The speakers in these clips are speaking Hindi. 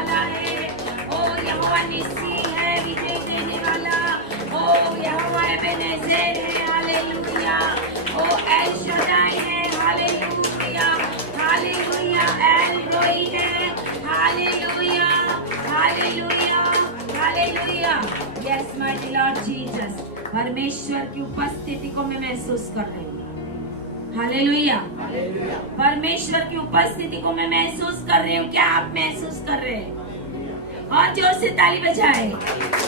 वाला है। ओ यहोवा निस्सी है, विजय देने वाला। ओ यहोवा एबेनेज़र है, हालेलुया। ओ एल शदाई है, हालेलुया हालेलुया। एल रोई है, hallelujah hallelujah hallelujah. Yes my Lord Jesus, परमेश्वर की उपस्थिति को मैं महसूस कर रही हूँ। हालेलुया, परमेश्वर की उपस्थिति को मैं महसूस कर रही हूँ। क्या आप महसूस कर रहे हैं? और जोर से ताली बजाए।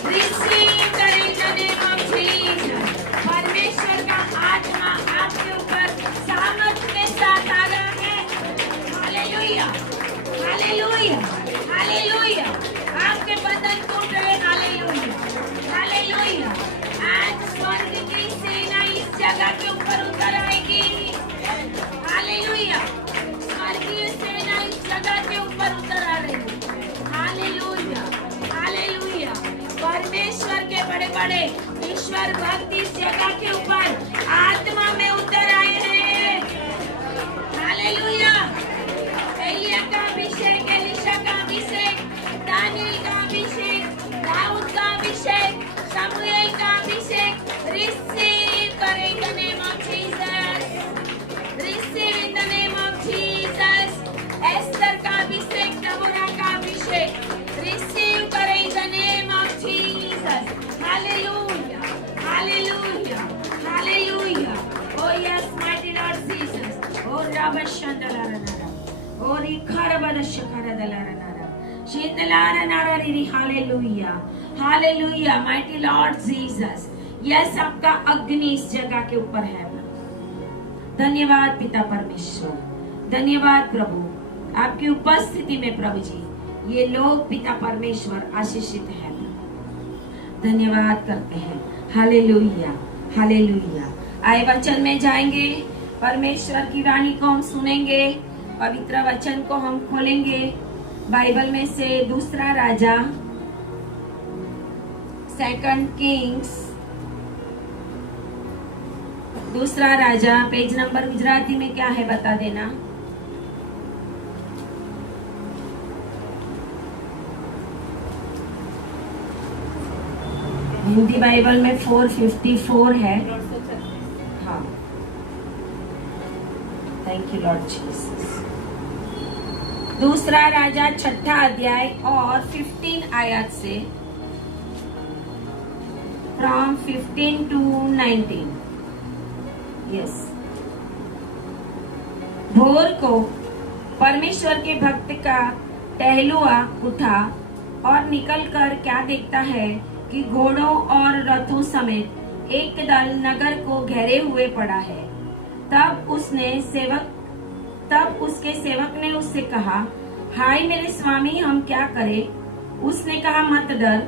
रिसीव करें in the name of Jesus. परमेश्वर का आत्मा आपके ऊपर सामर्थ्य के साथ आ रहा है। Hallelujah hallelujah hallelujah. आपके बदन टूट रहे। Hallelujah hallelujah. आज स्वर्ग की सेना इस जगह के ऊपर उतर आएगी। हालेलुया, स्वर्गीय सेना इस जगह के ऊपर उतर आ रही है। Hallelujah hallelujah. परमेश्वर के बड़े बड़े ईश्वर भक्त इस जगह के ऊपर आत्मा में उतर आए हैं। हालेलुया। एलिया का अभिषेक, एलीशा का अभिषेक, दानियल का अभिषेक, दाऊद का अभिषेक, शमूएल का अभिषेक रिसीव करें in the name of Jesus. Receive in the name of Jesus. Esther का अभिषेक, दबोरा का अभिषेक रिसीव करें in the name of Jesus. Hallelujah hallelujah hallelujah. O yes mighty Lord Jesus. O राबशंदलारनारा, ओ रिखरबदशखरदलारनारा, शीतलारनारा रि। Hallelujah hallelujah mighty Lord Jesus. Yes, आपका अग्नि इस जगह के ऊपर है। धन्यवाद पिता परमेश्वर, धन्यवाद प्रभु, आपकी उपस्थिति में प्रभु जी ये लोग पिता परमेश्वर आशीषित है। धन्यवाद करते हैं। Hallelujah hallelujah. आए वचन में जाएंगे, परमेश्वर की वाणी को हम सुनेंगे, पवित्र वचन को हम खोलेंगे। बाइबल में से दूसरा राजा, सेकंड किंग्स, दूसरा राजा, पेज नंबर गुजराती में क्या है बता देना। हिंदी बाइबल में 454 है। हाँ, थैंक यू लॉर्ड जीसस। दूसरा राजा 6ठा अध्याय और 15 आयत से, फ्रॉम 15 to 19। यस। भोर को परमेश्वर के भक्त का टहलुआ उठा और निकलकर क्या देखता है कि घोड़ों और रथों समेत एक दल नगर को घेरे हुए पड़ा है। तब उसके सेवक ने उससे कहा, हाय मेरे स्वामी, हम क्या करें? उसने कहा, मत डर,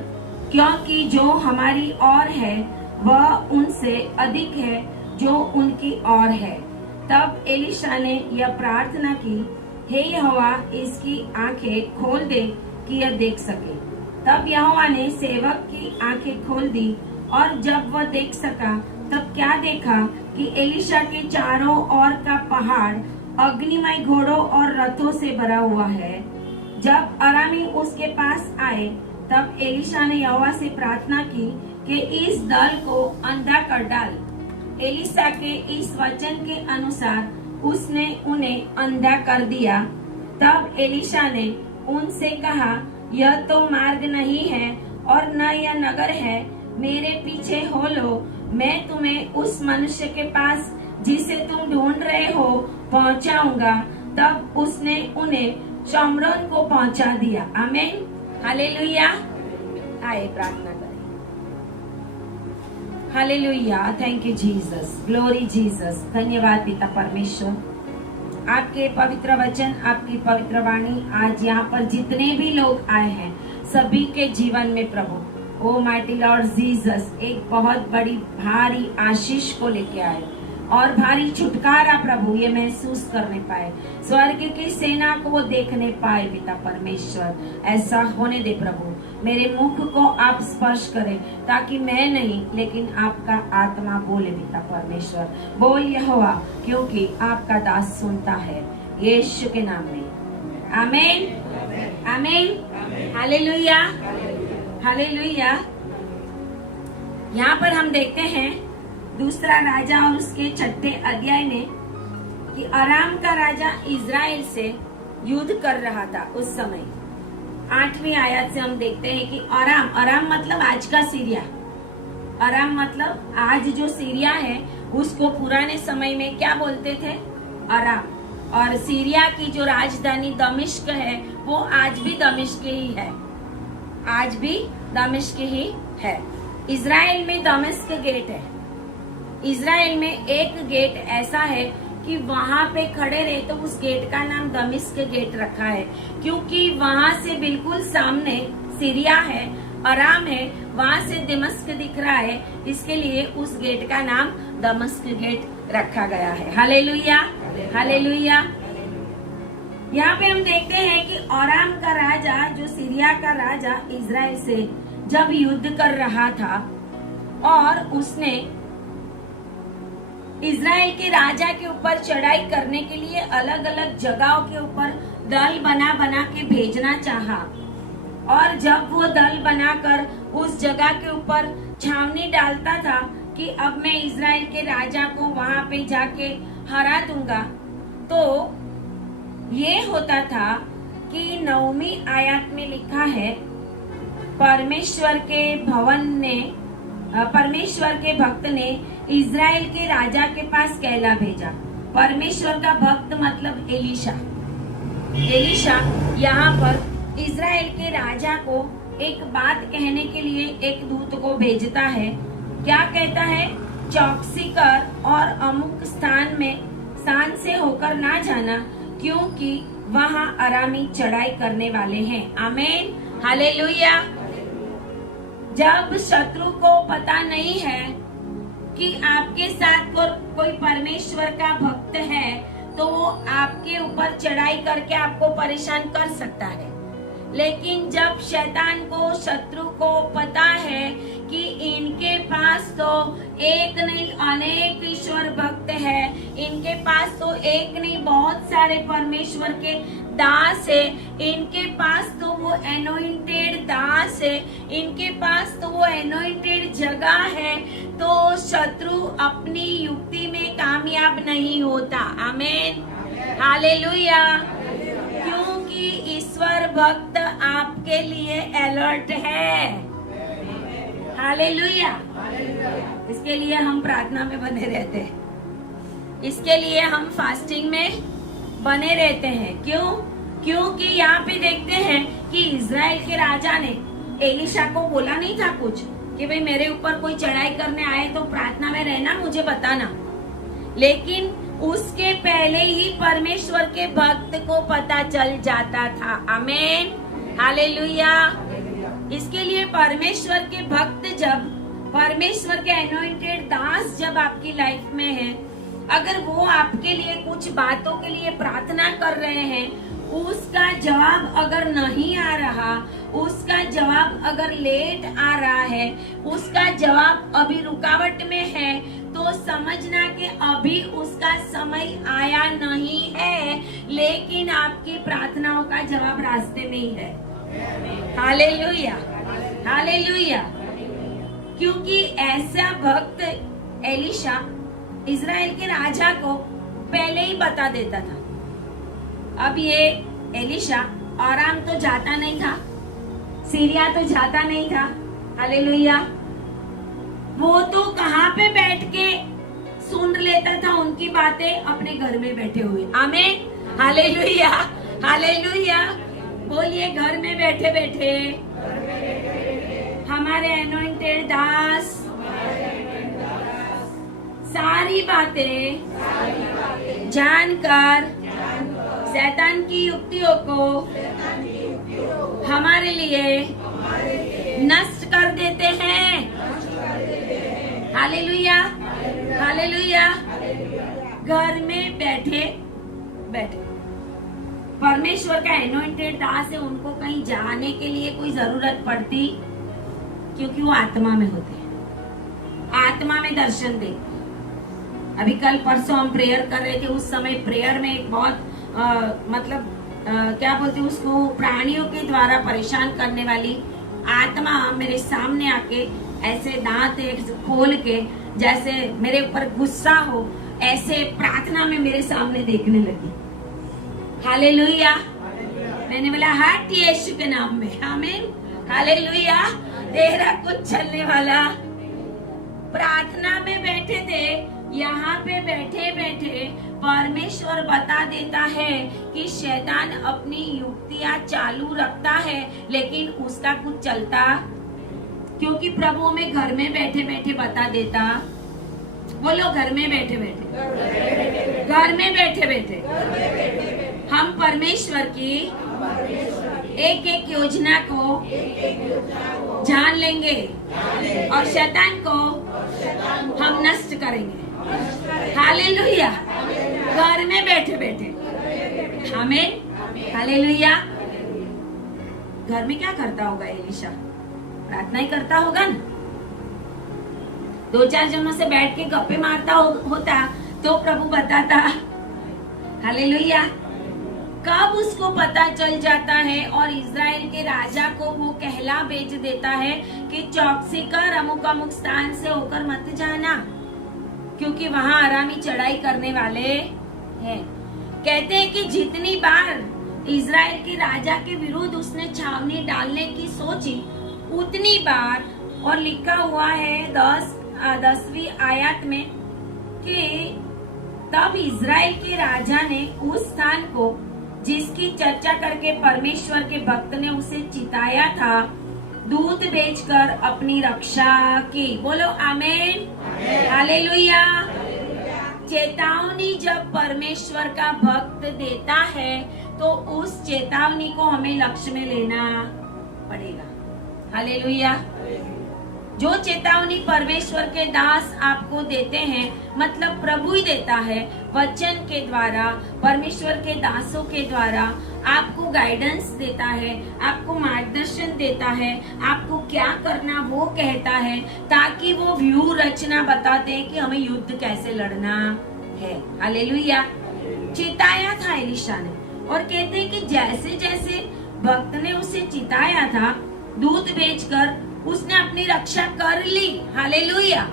क्योंकि जो हमारी ओर है वह उनसे अधिक है जो उनकी ओर है। तब एलीशा ने यह प्रार्थना की, हे यहोवा, इसकी आंखें खोल दे कि यह देख सके। तब यहोवा ने सेवक की आंखें खोल दी, और जब वह देख सका तब क्या देखा कि एलीशा के चारों ओर का पहाड़ अग्निमय घोड़ों और रथों से भरा हुआ है। जब अरामी उसके पास आए तब एलीशा ने यहोवा से प्रार्थना की कि इस दल को अंधा कर डाल। एलीशा के इस वचन के अनुसार उसने उन्हें अंधा कर दिया। तब एलीशा ने उनसे कहा, यह तो मार्ग नहीं है और न यह नगर है, मेरे पीछे हो लो, मैं तुम्हें उस मनुष्य के पास जिसे तुम ढूंढ रहे हो पहुंचाऊंगा। तब उसने उन्हें शमरोन को पहुंचा दिया। आमीन, हालेलुया। आए प्रार्थना करें। Hallelujah, thank you Jesus, glory Jesus. धन्यवाद पिता परमेश्वर, आपके पवित्र वचन, आपकी पवित्र वाणी आज यहाँ पर जितने भी लोग आए हैं सभी के जीवन में प्रभु ओ माइटी लॉर्ड जीसस एक बहुत बड़ी भारी आशीष को लेके आए और भारी छुटकारा प्रभु ये महसूस करने पाए, स्वर्ग की सेना को वो देखने पाए। पिता परमेश्वर ऐसा होने दे प्रभु, मेरे मुख को आप स्पर्श करें ताकि मैं नहीं लेकिन आपका आत्मा बोले। पिता परमेश्वर बोल यहोवा, क्योंकि आपका दास सुनता है, यीशु के नाम में आमीन आमीन। Hallelujah, hallelujah. यहाँ पर हम देखते हैं दूसरा राजा और उसके 6ठे अध्याय में कि अराम का राजा इज़राइल से युद्ध कर रहा था उस समय। 8वीं आयत से हम देखते हैं कि अराम मतलब आज का सीरिया। अराम मतलब आज जो सीरिया है उसको पुराने समय में क्या बोलते थे? अराम। और सीरिया की जो राजधानी दमिश्क है वो आज भी दमिश्क ही है, आज भी दमिश्क ही है। इज़राइल में दमिश्क गेट है। इज़राइल में एक गेट ऐसा है कि वहां पे खड़े रहे तो उस गेट का नाम दमिश्क गेट रखा है, क्योंकि वहां से बिल्कुल सामने सीरिया है, अराम है, वहां से दमिश्क दिख रहा है, इसके लिए उस गेट का नाम दमिश्क गेट रखा गया है। Hallelujah, hallelujah. यहाँ पे हम देखते हैं कि अराम का राजा, जो सीरिया का राजा इज़राइल से जब युद्ध कर रहा था और उसने इज़राइल के राजा के ऊपर चढ़ाई करने के लिए अलग अलग जगहों के ऊपर दल बना बना के भेजना चाहा, और जब वो दल बनाकर उस जगह के ऊपर छावनी डालता था कि अब मैं इज़राइल के राजा को वहां पे जाके हरा दूंगा, तो ये होता था कि 9वीं आयत में लिखा है, परमेश्वर के भक्त ने इज़राइल के राजा के पास कहला भेजा। परमेश्वर का भक्त मतलब एलीशा यहाँ पर इज़राइल के राजा को एक बात कहने के लिए एक दूत को भेजता है। क्या कहता है? चौकसी कर और अमुक स्थान से होकर ना जाना, क्योंकि वहाँ अरामी चढ़ाई करने वाले हैं। आमीन, हालेलुया। जब शत्रु को पता नहीं है कि आपके साथ कोई परमेश्वर का भक्त है, तो वो आपके ऊपर चढ़ाई करके आपको परेशान कर सकता है। लेकिन जब शैतान को, शत्रु को पता है कि इनके पास तो एक नहीं अनेक ईश्वर भक्त है, इनके पास तो एक नहीं बहुत सारे परमेश्वर के दास है, इनके पास तो वो एनोइंटेड दास है, इनके पास तो वो एनोइंटेड जगह है, तो शत्रु अपनी युक्ति में कामयाब नहीं होता। आमीन, हालेलुया। क्योंकि ईश्वर भक्त आपके लिए अलर्ट है। हालेलुया। इसके लिए हम प्रार्थना में बने रहते हैं, इसके लिए हम फास्टिंग में बने रहते हैं। क्यों? क्योंकि यहाँ पे देखते हैं कि इज़राइल के राजा ने एलीशा को बोला नहीं था कुछ कि भाई मेरे ऊपर कोई चढ़ाई करने आए तो प्रार्थना में रहना, मुझे बताना। लेकिन उसके पहले ही परमेश्वर के भक्त को पता चल जाता था। आमीन, हालेलुया। इसके लिए परमेश्वर के भक्त, जब परमेश्वर के एनोइंटेड दास जब आपकी लाइफ में है, अगर वो आपके लिए कुछ बातों के लिए प्रार्थना कर रहे हैं, उसका जवाब अगर नहीं आ रहा, उसका जवाब अगर लेट आ रहा है, उसका जवाब अभी रुकावट में है, तो समझना कि अभी उसका समय आया नहीं है, लेकिन आपकी प्रार्थनाओं का जवाब रास्ते में ही है। Hallelujah, hallelujah. क्योंकि ऐसा भक्त एलीशा इज़राइल के राजा को पहले ही बता देता था। अब ये एलीशा अराम तो जाता नहीं था, सीरिया तो जाता नहीं था। हालेलुया। वो तो कहाँ पे बैठ के सुन लेता था उनकी बातें? अपने घर में बैठे हुए। आमीन, हालेलुया, हालेलुया। बोलिए, घर में बैठे बैठे हमारे एनोइंटेड दास सारी बातें जानकर शैतान की युक्तियों को हमारे लिए नष्ट कर देते हैं। Hallelujah, hallelujah. घर में बैठे बैठे परमेश्वर का एनोइंटेड दास है, उनको कहीं जाने के लिए कोई जरूरत पड़ती, क्योंकि वो आत्मा में होते हैं, आत्मा में दर्शन देते। अभी कल परसों हम प्रेयर कर रहे थे, उस समय प्रेयर में एक बहुत मतलब क्या बोलते हैं उसको, प्राणियों के द्वारा परेशान करने वाली आत्मा मेरे सामने आके ऐसे दांत खोल के जैसे मेरे ऊपर गुस्सा हो, ऐसे प्रार्थना में मेरे सामने देखने लगी। हालेलुया। मैंने बोला हट यीशु के नाम में, आमीन। हालेलुया। तेरा कुछ चलने वाला। प्रार्थना में बैठे थे, यहाँ पे बैठे बैठे परमेश्वर बता देता है कि शैतान अपनी युक्तियां चालू रखता है, लेकिन उसका कुछ चलता, क्योंकि प्रभु में घर में बैठे बैठे बता देता। बोलो घर में बैठे बैठे, घर में बैठे बैठे हम परमेश्वर की एक एक योजना को जान लेंगे और शैतान को हम नष्ट करेंगे। हालेलुया। घर में बैठे बैठे हमें, हालेलुया। घर में क्या करता होगा एलीशा? प्रार्थना ही करता होगा ना। 2-4 जनों से बैठ के गप्पे मारता होता तो प्रभु बताता। हालेलुया। कब उसको पता चल जाता है और इज़राइल के राजा को वो कहला भेज देता है कि चौकसी कर, अमुक अमुक स्थान से होकर मत जाना, क्योंकि वहां आरामी चढ़ाई करने वाले हैं। कहते हैं कि जितनी बार इज़राइल के राजा के विरुद्ध उसने छावनी डालने की सोची, उतनी बार, और लिखा हुआ है 10वीं आयत में कि तब इज़राइल के राजा ने उस स्थान को जिसकी चर्चा करके परमेश्वर के भक्त ने उसे चिताया था, दूत भेजकर अपनी रक्षा की। बोलो आमीन, हालेलुया। चेतावनी जब परमेश्वर का भक्त देता है तो उस चेतावनी को हमें लक्ष्य में लेना पड़ेगा। हालेलुया। जो चेतावनी परमेश्वर के दास आपको देते हैं, मतलब प्रभु ही देता है, वचन के द्वारा, परमेश्वर के दासों के द्वारा आपको गाइडेंस देता है, आपको मार्गदर्शन देता है, आपको क्या करना वो कहता है, ताकि वो व्यू रचना बताते हैं कि हमें युद्ध कैसे लड़ना है। हालेलुया। चिताया था एलीशा ने, और कहते हैं कि जैसे जैसे भक्त ने उसे चिताया था, दूत भेजकर उसने अपनी रक्षा कर ली। हालेलुया।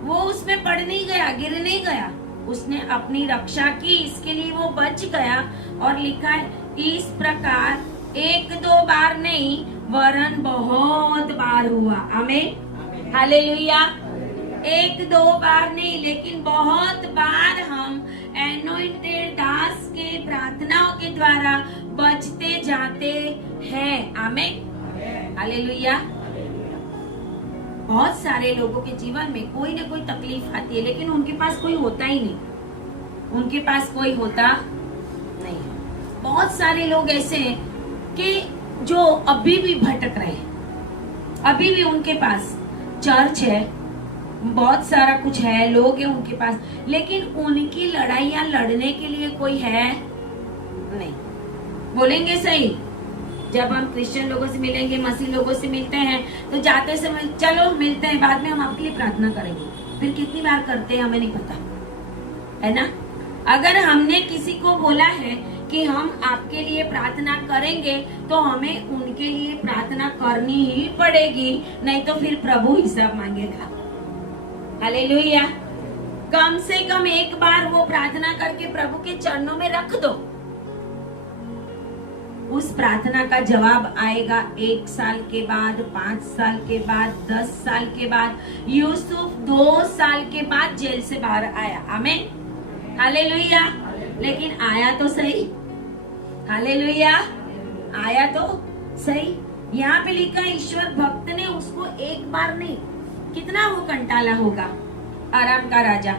वो उसमें पड़ नहीं गया, गिर नहीं गया, उसने अपनी रक्षा की, इसके लिए वो बच गया। और लिखा है इस प्रकार 1-2 बार नहीं वरन बहुत बार हुआ। आमीन, हालेलुया। 1-2 बार नहीं, लेकिन बहुत बार हम एनोइंटेड दास के प्रार्थनाओं के द्वारा बचते जाते हैं। आमीन, हालेलुया। बहुत सारे लोगों के जीवन में कोई ना कोई तकलीफ आती है, लेकिन उनके पास कोई होता ही नहीं, उनके पास कोई होता नहीं। बहुत सारे लोग ऐसे हैं कि जो अभी भी भटक रहे हैं, अभी भी उनके पास चर्च है, बहुत सारा कुछ है, लोग हैं उनके पास, लेकिन उनकी लड़ाइयां लड़ने के लिए कोई है नहीं। बोलेंगे सही? जब हम क्रिश्चियन लोगों से मिलेंगे, मसीह लोगों से मिलते हैं, तो जाते समय चलो मिलते हैं, बाद में हम आपके लिए प्रार्थना करेंगे। फिर कितनी बार करते हैं हमें नहीं पता, है ना। अगर हमने किसी को बोला है कि हम आपके लिए प्रार्थना करेंगे, तो हमें उनके लिए प्रार्थना करनी ही पड़ेगी, नहीं तो फिर प्रभु हिसाब मांगेगा। हालेलुया। कम से कम एक बार वो प्रार्थना करके प्रभु के चरणों में रख दो, उस प्रार्थना का जवाब आएगा 1 साल के बाद, 5 साल के बाद, 10 साल के बाद। यूसुफ 2 साल के बाद जेल से बाहर आया। आमीन, हालेलुया। लेकिन आया तो सही, हालेलुया, आया तो सही। यहाँ पे लिखा है ईश्वर भक्त ने उसको एक बार नहीं, कितना वो कंटाला होगा, आराम का राजा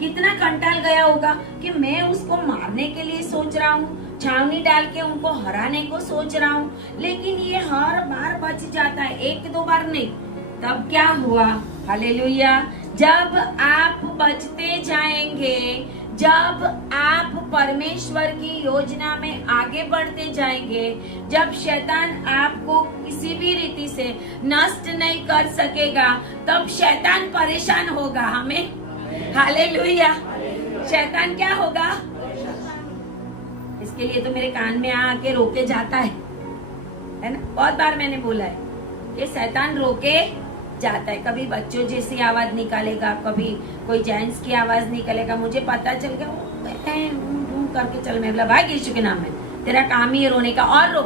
कितना कंटाल गया होगा कि मैं उसको मारने के लिए सोच रहा हूँ, छावनी डाल के उनको हराने को सोच रहा हूँ, लेकिन ये हर बार बच जाता है, 1-2 बार नहीं। तब क्या हुआ? हालेलुया। जब आप बचते जाएंगे, जब आप परमेश्वर की योजना में आगे बढ़ते जाएंगे, जब शैतान आपको किसी भी रीति से नष्ट नहीं कर सकेगा, तब शैतान परेशान होगा। हमें हालेलुया। शैतान क्या होगा? इसके आपके लिए तो मेरे कान में आके रोके जाता है ना। बहुत बार मैंने बोला है कि शैतान रोके जाता है। कभी बच्चों जैसी आवाज निकालेगा, कभी कोई जेंट्स की आवाज निकालेगा। मुझे पता चल गया करके चल, मैं बोला भाग यीशु के नाम में, तेरा काम ही है रोने का, और रो।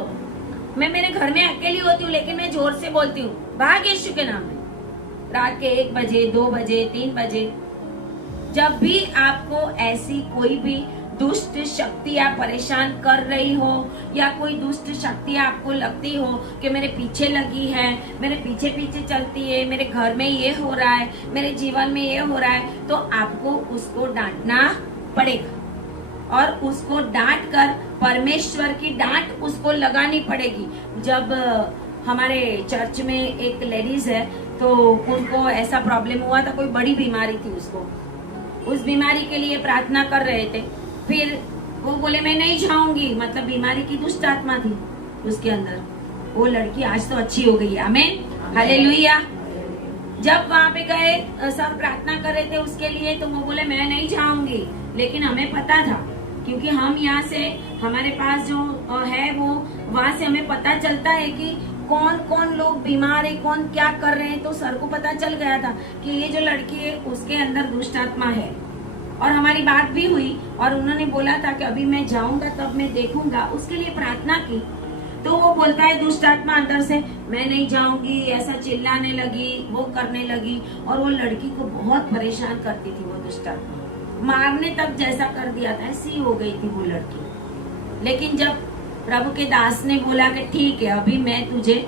मैं मेरे घर में अकेली होती हूँ लेकिन मैं जोर से बोलती हूँ भाग यीशु के नाम में। रात के 1 बजे, 2 बजे, 3 बजे, जब भी आपको ऐसी कोई भी दुष्ट शक्तियां परेशान कर रही हो या कोई दुष्ट शक्तियां आपको लगती हो कि मेरे पीछे लगी है, मेरे पीछे पीछे चलती है, मेरे घर में ये हो रहा है, मेरे जीवन में ये हो रहा है, तो आपको उसको डांटना पड़ेगा और उसको डांट कर परमेश्वर की डांट उसको लगानी पड़ेगी। जब हमारे चर्च में एक लेडीज है तो उनको ऐसा प्रॉब्लम हुआ था, कोई बड़ी बीमारी थी उसको, उस बीमारी के लिए प्रार्थना कर रहे थे। फिर वो बोले मैं नहीं जाऊंगी, मतलब बीमारी की दुष्ट आत्मा थी उसके अंदर। वो लड़की आज तो अच्छी हो गई है, आमीन, हालेलुया। जब वहां पे गए, सब प्रार्थना कर रहे थे उसके लिए, तो वो बोले मैं नहीं जाऊंगी। लेकिन हमें पता था, क्योंकि हम यहाँ से, हमारे पास जो है वो, वहां से हमें पता चलता है कि कौन कौन लोग बीमार है, कौन क्या कर रहे हैं। तो सर को पता चल गया था कि ये जो लड़की है उसके अंदर दुष्ट आत्मा है, और हमारी बात भी हुई और उन्होंने बोला था कि अभी मैं जाऊंगा तब मैं देखूंगा, उसके लिए प्रार्थना की। तो वो बोलता है दुष्ट आत्मा अंदर से मैं नहीं जाऊंगी, ऐसा चिल्लाने लगी, वो करने लगी, और वो लड़की को बहुत परेशान करती थी वो दुष्ट आत्मा, मारने तक जैसा कर दिया था, ऐसी हो गई थी वो लड़की। लेकिन जब प्रभु के दास ने बोला कि ठीक है अभी मैं तुझे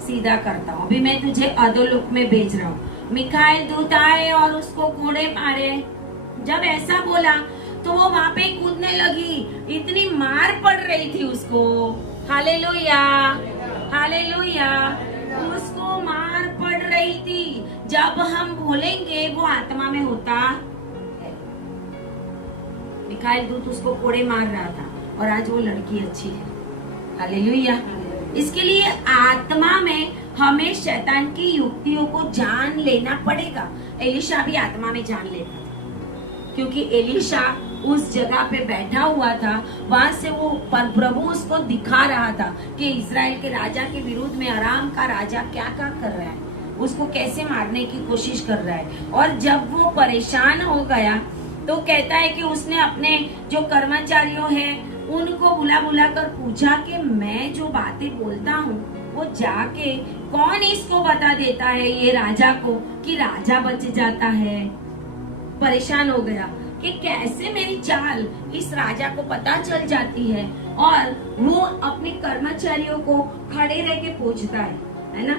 सीधा करता हूँ, अभी मैं तुझे अधोलोक में भेज रहा हूँ, मिखाइल दूत आए और उसको कोड़े मारे। जब ऐसा बोला तो वो वहां पे कूदने लगी, इतनी मार पड़ रही थी उसको, हालेलुया हालेलुया, उसको मार पड़ रही थी। जब हम बोलेंगे वो आत्मा में होता है। मिखाइल दूत उसको कोड़े मार रहा था और आज वो लड़की अच्छी है, हालेलुया। इसके लिए आत्मा में हमें शैतान की युक्तियों को जान लेना पड़ेगा। एलिशा भी आत्मा में जान लेता था, क्योंकि एलिशा उस जगह पे बैठा हुआ था, वहां से वो प्रभु उसको दिखा रहा था कि इजराइल के राजा के विरुद्ध में अराम का राजा क्या क्या कर रहा है, उसको कैसे मारने की कोशिश कर रहा है। और जब वो परेशान हो गया तो कहता है कि उसने अपने जो कर्मचारियों हैं उनको बुला बुला कर पूछा कि मैं जो बातें बोलता हूँ वो जाके कौन इसको बता देता है ये राजा को कि राजा बच जाता है। परेशान हो गया कि कैसे मेरी चाल इस राजा को पता चल जाती है, और वो अपने कर्मचारियों को खड़े रह के पूछता है ना।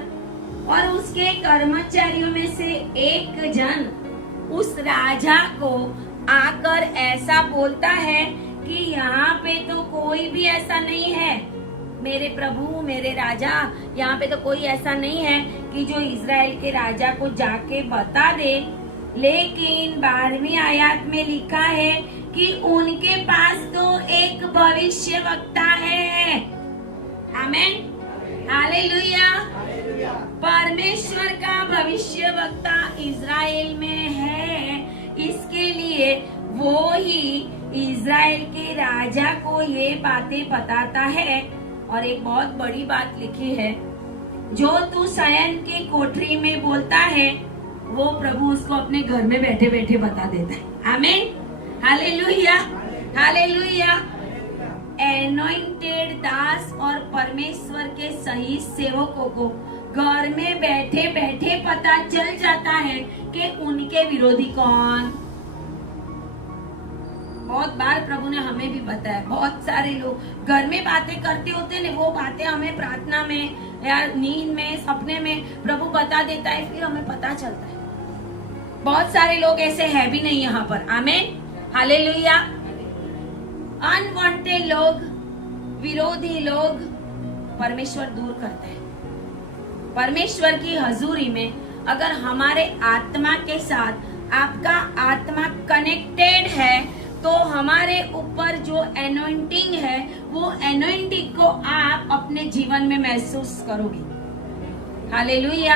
और उसके कर्मचारियों में से एक जन उस राजा को आकर ऐसा बोलता है कि यहाँ पे तो कोई भी ऐसा नहीं है, मेरे प्रभु मेरे राजा, यहाँ पे तो कोई ऐसा नहीं है कि जो इजराइल के राजा को जाके बता दे। लेकिन 12वीं आयत में लिखा है कि उनके पास तो एक भविष्य वक्ता है, आमीन, हालेलुया। परमेश्वर का भविष्य वक्ता इजराइल में है, इसके लिए वो ही इजराइल के राजा को ये बातें बताता है। और एक बहुत बड़ी बात लिखी है, जो तू शयन की कोठरी में बोलता है वो प्रभु उसको अपने घर में बैठे बैठे बता देता है, आमीन, हालेलुया हालेलुया। एनॉइंटेड दास और परमेश्वर के सही सेवकों को घर में बैठे बैठे पता चल जाता है कि उनके विरोधी कौन। बहुत बार प्रभु ने हमें भी बताया, बहुत सारे लोग घर में बातें करते होते हैं, वो बातें हमें प्रार्थना में या नींद में सपने में प्रभु बता देता है, फिर हमें पता चलता है। बहुत सारे लोग ऐसे है भी नहीं यहाँ पर, आमीन, हालेलुया। अनवांटेड लोग, विरोधी लोग परमेश्वर दूर करते हैं। परमेश्वर की हजूरी में अगर हमारे आत्मा के साथ आपका आत्मा कनेक्टेड है तो हमारे ऊपर जो एनॉइंटिंग है वो एनॉइंटिंग को आप अपने जीवन में महसूस करोगे, हालेलुया।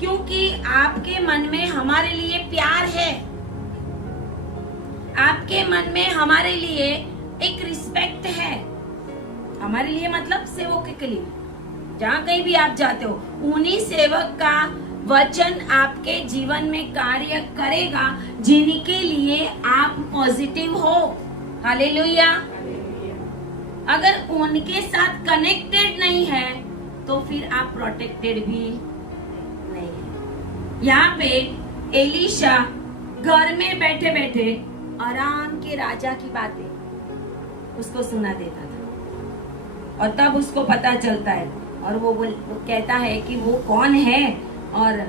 क्योंकि आपके मन में हमारे लिए प्यार है, आपके मन में हमारे लिए एक रिस्पेक्ट है हमारे लिए, मतलब सेवकों के लिए। जहाँ कहीं भी आप जाते हो, उन्हीं सेवक का वचन आपके जीवन में कार्य करेगा जिनके लिए आप पॉजिटिव हो। हालेलुया। अगर उनके साथ कनेक्टेड नहीं है तो फिर आप प्रोटेक्टेड भी नहीं है। यहाँ पे एलीशा घर में बैठे बैठे आराम के राजा की बातें उसको सुना देता था, और तब उसको पता चलता है, और वो कहता है कि वो कौन है। और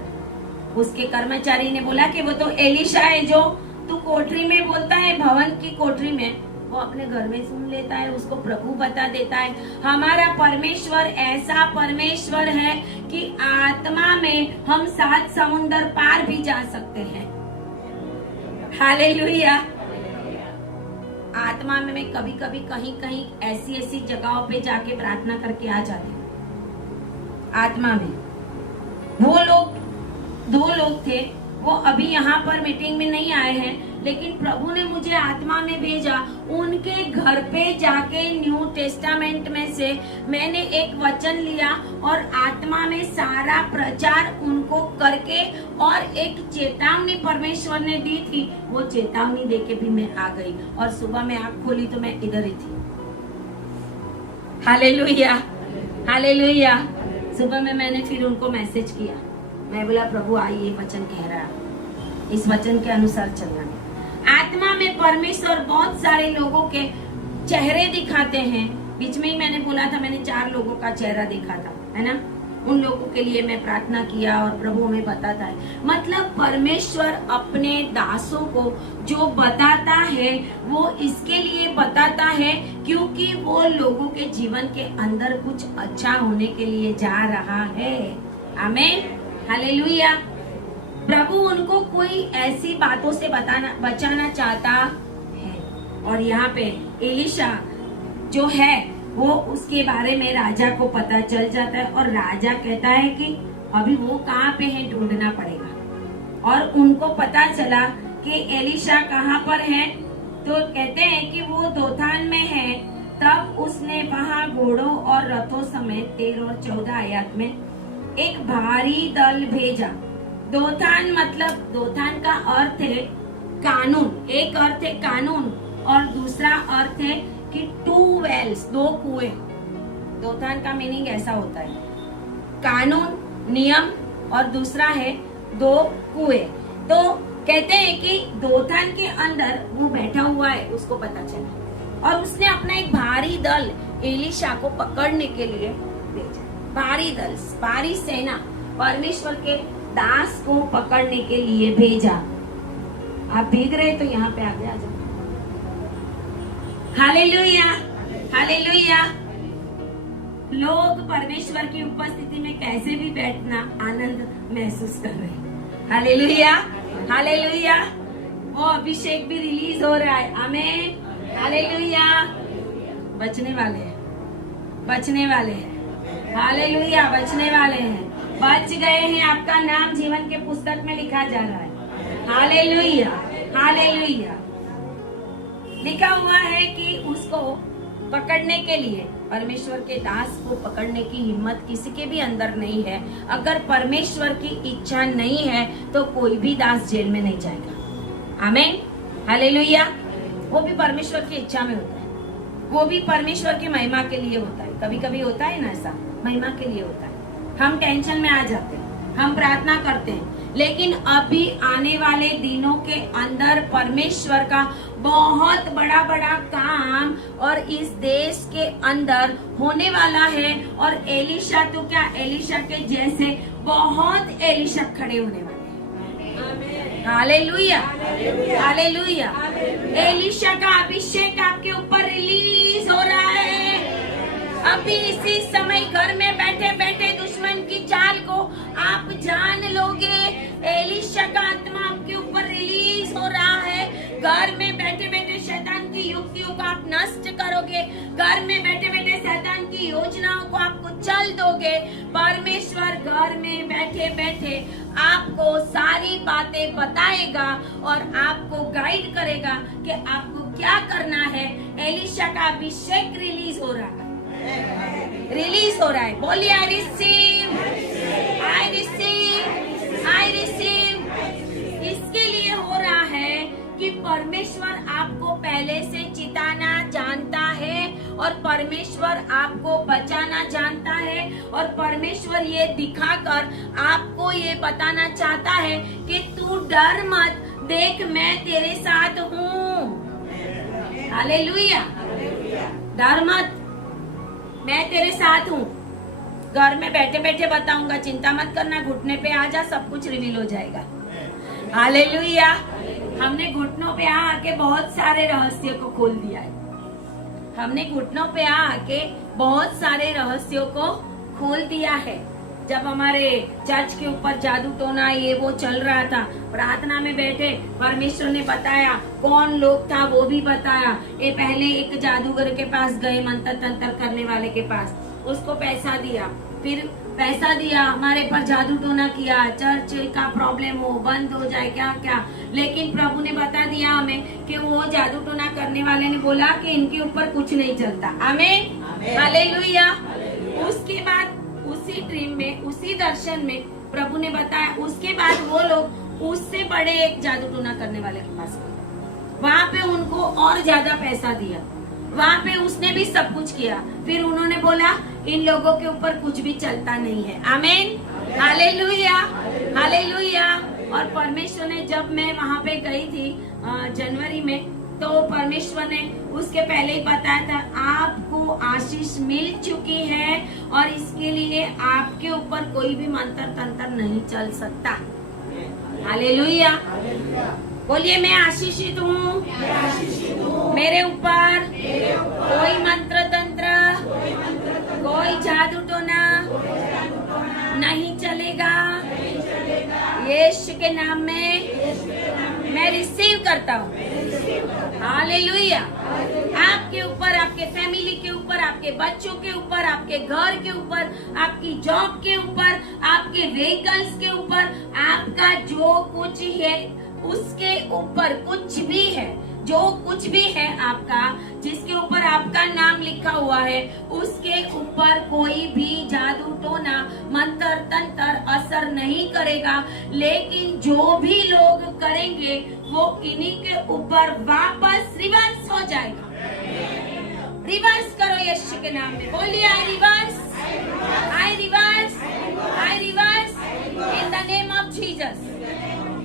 उसके कर्मचारी ने बोला कि वो तो एलीशा है जो तू कोठरी में बोलता है, भवन की कोठरी में, वो अपने घर में सुन लेता है, उसको प्रभु बता देता है। हमारा परमेश्वर ऐसा परमेश्वर है कि आत्मा में हम 7 समुंदर पार भी जा सकते हैं। हालेलुया। आत्मा में मैं कभी कभी कहीं कहीं ऐसी जगहों पे जाके प्रार्थना करके आ जाती हूँ। आत्मा में वो लोग 2 लोग थे, वो अभी यहाँ पर मीटिंग में नहीं आए हैं, लेकिन प्रभु ने मुझे आत्मा में भेजा। उनके घर पे जाके न्यू टेस्टामेंट में से मैंने एक वचन लिया और आत्मा में सारा प्रचार उनको करके, और एक चेतावनी परमेश्वर ने दी थी, वो चेतावनी देके भी मैं आ गई। और सुबह में आँख खोली तो मैं इधर ही थी। Hallelujah, hallelujah. सुबह में मैंने फिर उनको मैसेज किया, मैं बोला प्रभु आइए वचन कह रहा है, इस वचन के अनुसार चलना है। आत्मा में परमेश्वर बहुत सारे लोगों के चेहरे दिखाते हैं। बीच में ही मैंने बोला था, मैंने 4 लोगों का चेहरा देखा था, है ना। उन लोगों के लिए मैं प्रार्थना किया और प्रभु हमें बताता है। मतलब परमेश्वर अपने दासों को जो बताता है वो इसके लिए बताता है क्योंकि वो लोगों के जीवन के अंदर कुछ अच्छा होने के लिए जा रहा है। आमीन, हालेलुया। प्रभु उनको कोई ऐसी बातों से बचाना चाहता है। और यहाँ पे एलीशा जो है वो उसके बारे में राजा को पता चल जाता है, और राजा कहता है कि अभी वो कहाँ पे है, ढूंढना पड़ेगा। और उनको पता चला कि एलीशा कहाँ पर है, तो कहते हैं कि वो दोथान में है। तब उसने वहां घोड़ों और रथों समेत 13 और 14 आयत में एक भारी दल भेजा। दोथान मतलब, दोथान का अर्थ है कानून। एक अर्थ है कानून और दूसरा अर्थ है कि 2 वेल्स, 2 कुएं। दोथान का मीनिंग ऐसा होता है, कानून, नियम, और दूसरा है 2 कुएं। तो कहते हैं कि दोथान के अंदर वो बैठा हुआ है, उसको पता चला, और उसने अपना एक भारी दल एलीशा को पकड़ने के लिए भेजा। भारी दल, भारी सेना परमेश्वर के दास को पकड़ने के लिए भेजा। आप भीग रहे तो यहाँ पे आगे आ जाओ। Hallelujah, hallelujah. लोग परमेश्वर की उपस्थिति में कैसे भी बैठना आनंद महसूस कर रहे हैं। Hallelujah, hallelujah. वो अभिषेक भी रिलीज हो रहा है। आमीन, हालेलुया। बचने वाले हैं, बचने वाले हैं। हालेलुया, बचने वाले हैं, बच गए हैं। आपका नाम जीवन के पुस्तक में लिखा जा रहा है। Hallelujah, hallelujah. लिखा हुआ है कि उसको पकड़ने के लिए, परमेश्वर के दास को पकड़ने की हिम्मत किसी के भी अंदर नहीं है। अगर परमेश्वर की इच्छा नहीं है तो कोई भी दास जेल में नहीं जाएगा। आमीन, हालेलुया। वो भी परमेश्वर की इच्छा में होता है, वो भी परमेश्वर की महिमा के लिए होता है। कभी कभी होता है ना ऐसा, महिमा के लिए होता है। हम टेंशन में आ जाते हैं, हम प्रार्थना करते हैं, लेकिन अभी आने वाले दिनों के अंदर परमेश्वर का बहुत बड़ा बड़ा काम और इस देश के अंदर होने वाला है। और एलीशा तो क्या, एलीशा के जैसे बहुत एलीशा खड़े होने वाले हैं। Hallelujah, hallelujah. एलीशा का अभिषेक आपके ऊपर रिलीज हो रहा है। अभी इसी समय घर में बैठे बैठे दुश्मन की चाल को आप जान लोगे। एलीशा का आत्मा आपके ऊपर रिलीज हो रहा है। घर में बैठे बैठे शैतान की युक्तियों को आप नष्ट करोगे। घर में बैठे बैठे शैतान की योजनाओं को आपको चल दोगे। परमेश्वर घर में बैठे बैठे आपको सारी बातें बताएगा और आपको गाइड करेगा कि आपको क्या करना है? एलिशा का अभिषेक रिलीज हो रहा है, रिलीज हो रहा है। बोलिए I receive, I receive, I receive. इसके लिए हो रहा है कि परमेश्वर आपको पहले से चिताना जानता है और परमेश्वर आपको बचाना जानता है और परमेश्वर ये दिखाकर आपको ये बताना चाहता है कि तू डर मत, देख मैं तेरे साथ हूँ। हालेलुया। डर मत, मैं तेरे साथ हूँ। घर में बैठे बैठे बताऊंगा, चिंता मत करना, घुटने पे आ जा, सब कुछ रिवील हो जाएगा। हालेलुया। हमने घुटनों पे आके बहुत सारे रहस्य को खोल दिया है। हमने घुटनों पे आके बहुत सारे रहस्यों को खोल दिया है। जब हमारे चर्च के ऊपर जादू टोना ये वो चल रहा था, प्रार्थना में बैठे परमेश्वर ने बताया, कौन लोग था वो भी बताया। ये पहले एक जादूगर के पास गए, मंत्र तंत्र करने वाले के पास, उसको पैसा दिया, फिर पैसा दिया, हमारे पर जादू टोना किया, चर्च का प्रॉब्लम हो, बंद हो जाए, क्या क्या। लेकिन प्रभु ने बता दिया हमें कि वो जादू टोना करने वाले ने बोला कि इनके ऊपर कुछ नहीं चलता। आमीन, हालेलुया। उसके बाद उसी ड्रीम में, उसी दर्शन में प्रभु ने बताया, उसके बाद वो लोग उससे बड़े एक जादू टोना करने वाले के पास गए, वहाँ पे उनको और ज्यादा पैसा दिया, वहाँ पे उसने भी सब कुछ किया। फिर उन्होंने बोला इन लोगों के ऊपर कुछ भी चलता नहीं है। आमीन, हालेलुया, हालेलुया। और परमेश्वर ने, जब मैं वहाँ पे गई थी जनवरी में, तो परमेश्वर ने उसके पहले ही बताया था, आपको आशीष मिल चुकी है और इसके लिए आपके ऊपर कोई भी मंत्र तंत्र नहीं चल सकता। हालेलुया। बोलिए मैं आशीषित हूँ, मेरे ऊपर कोई मंत्र तंत्र, कोई जादू टोना नहीं चलेगा। यीशु के नाम में मैं रिसीव करता हूँ। हालेलुया। आपके ऊपर, आपके फैमिली के ऊपर, आपके बच्चों के ऊपर, आपके घर के ऊपर, आपकी जॉब के ऊपर, आपके व्हीकल्स के ऊपर, आपका जो कुछ है उसके ऊपर, कुछ भी है, जो कुछ भी है आपका, जिसके ऊपर आपका नाम लिखा हुआ है, उसके ऊपर कोई भी जादू टोना, मंत्र तंत्र असर नहीं करेगा। लेकिन जो भी लोग करेंगे वो इन्हीं के ऊपर वापस रिवर्स हो जाएगा। रिवर्स करो यीशु के नाम में। बोलिए I reverse, I reverse, I reverse in the name of Jesus.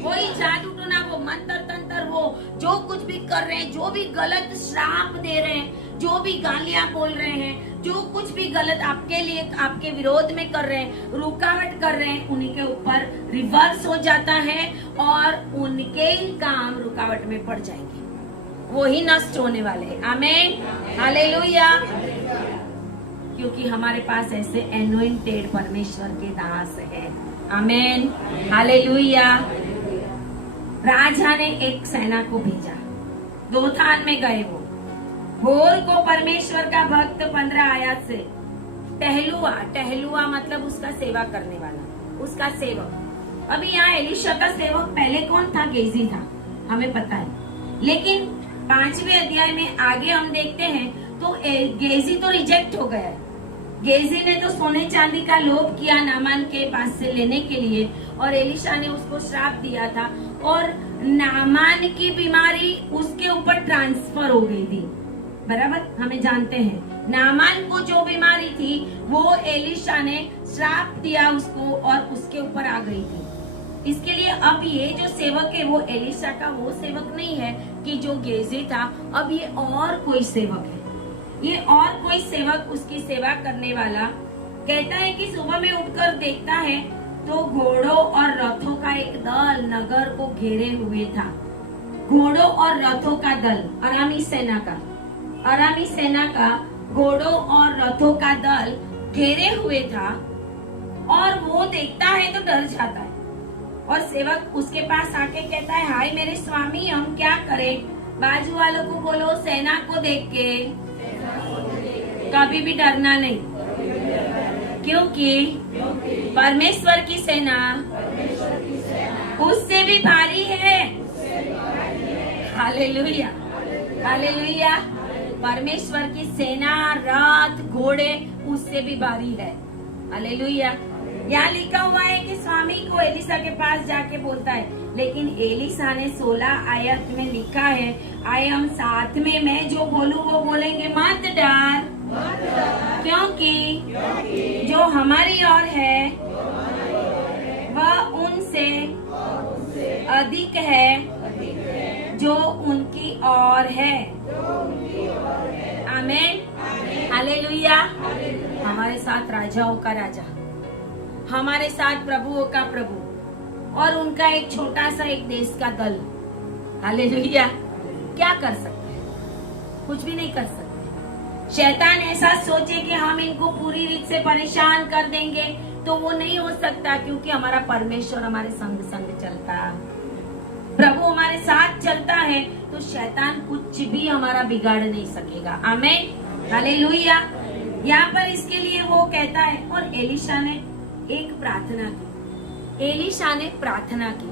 कोई जादू टोना, वो मंत्र तंत्र, वो जो कुछ भी कर रहे हैं, जो भी गलत श्राप दे रहे हैं, जो भी गालियां बोल रहे हैं, जो कुछ भी गलत आपके लिए, आपके विरोध में कर रहे हैं, रुकावट कर रहे हैं, उन्हीं के ऊपर रिवर्स हो जाता है और उनके ही काम रुकावट में पड़ जाएंगे, वो ही नष्ट होने वाले। आमीन, हालेलुया। क्योंकि हमारे पास ऐसे एनोइंटेड परमेश्वर के दास है। आमीन, हालेलुया। राजा ने एक सेना को भेजा, दोथान में गए वो। भोर को परमेश्वर का भक्त 15 आयत से टहलुआ, टहलुआ मतलब उसका सेवा करने वाला, उसका सेवक। अभी यहाँ एलिशा का सेवक पहले कौन था? गेजी था, हमें पता है। लेकिन 5वें अध्याय में आगे हम देखते हैं तो गेजी तो रिजेक्ट हो गया है। गेजी ने तो सोने चांदी का लोभ किया नामान के पास से लेने के लिए, और एलिशा ने उसको श्राप दिया था और नामान की बीमारी उसके ऊपर ट्रांसफर हो गई थी। बराबर, हमें जानते हैं नामान को जो बीमारी थी वो एलिशा ने श्राप दिया उसको और उसके ऊपर आ गई थी। इसके लिए अब ये जो सेवक है वो एलिशा का वो सेवक नहीं है कि जो गेजी था, अब ये और कोई सेवक है। ये और कोई सेवक उसकी सेवा करने वाला कहता है कि सुबह में उठकर देखता है तो घोड़ों और रथों का एक दल नगर को घेरे हुए था। घोड़ों और रथों का दल, अरामी सेना का, अरामी सेना का घोड़ों और रथों का दल घेरे हुए था और वो देखता है तो डर जाता है। और सेवक उसके पास आके कहता है, हाय मेरे स्वामी, हम क्या करें? बाजू वालों को बोलो सेना को देख के कभी भी डरना नहीं, क्योंकि परमेश्वर की सेना उससे भी भारी है। हालेलुया। हालेलुया। परमेश्वर की सेना, रथ, घोड़े उससे भी भारी है। हालेलुया। यहाँ लिखा हुआ है कि स्वामी को एलिशा के पास जाके बोलता है, लेकिन एलिशा ने 16 आयत में लिखा है, आए हम साथ में, मैं जो बोलूं वो बोलेंगे, मत डर, क्योंकि जो हमारी ओर है वह उनसे अधिक है जो उनकी ओर है। आमीन। हालेलुया। हमारे साथ राजाओं का राजा, हमारे साथ प्रभुओं का प्रभु और उनका एक छोटा सा एक देश का दल। हालेलुया। क्या कर सकते हैं? कुछ भी नहीं कर सकते। शैतान ऐसा सोचे कि हम इनको पूरी रीत से परेशान कर देंगे, तो वो नहीं हो सकता, क्योंकि हमारा परमेश्वर हमारे संग संग चलता है, प्रभु हमारे साथ चलता है, तो शैतान कुछ भी हमारा बिगाड़ नहीं सकेगा। आमीन। हालेलुया। यहाँ पर इसके लिए वो कहता है, और एलिशा ने एक प्रार्थना की। एलिशा ने प्रार्थना की।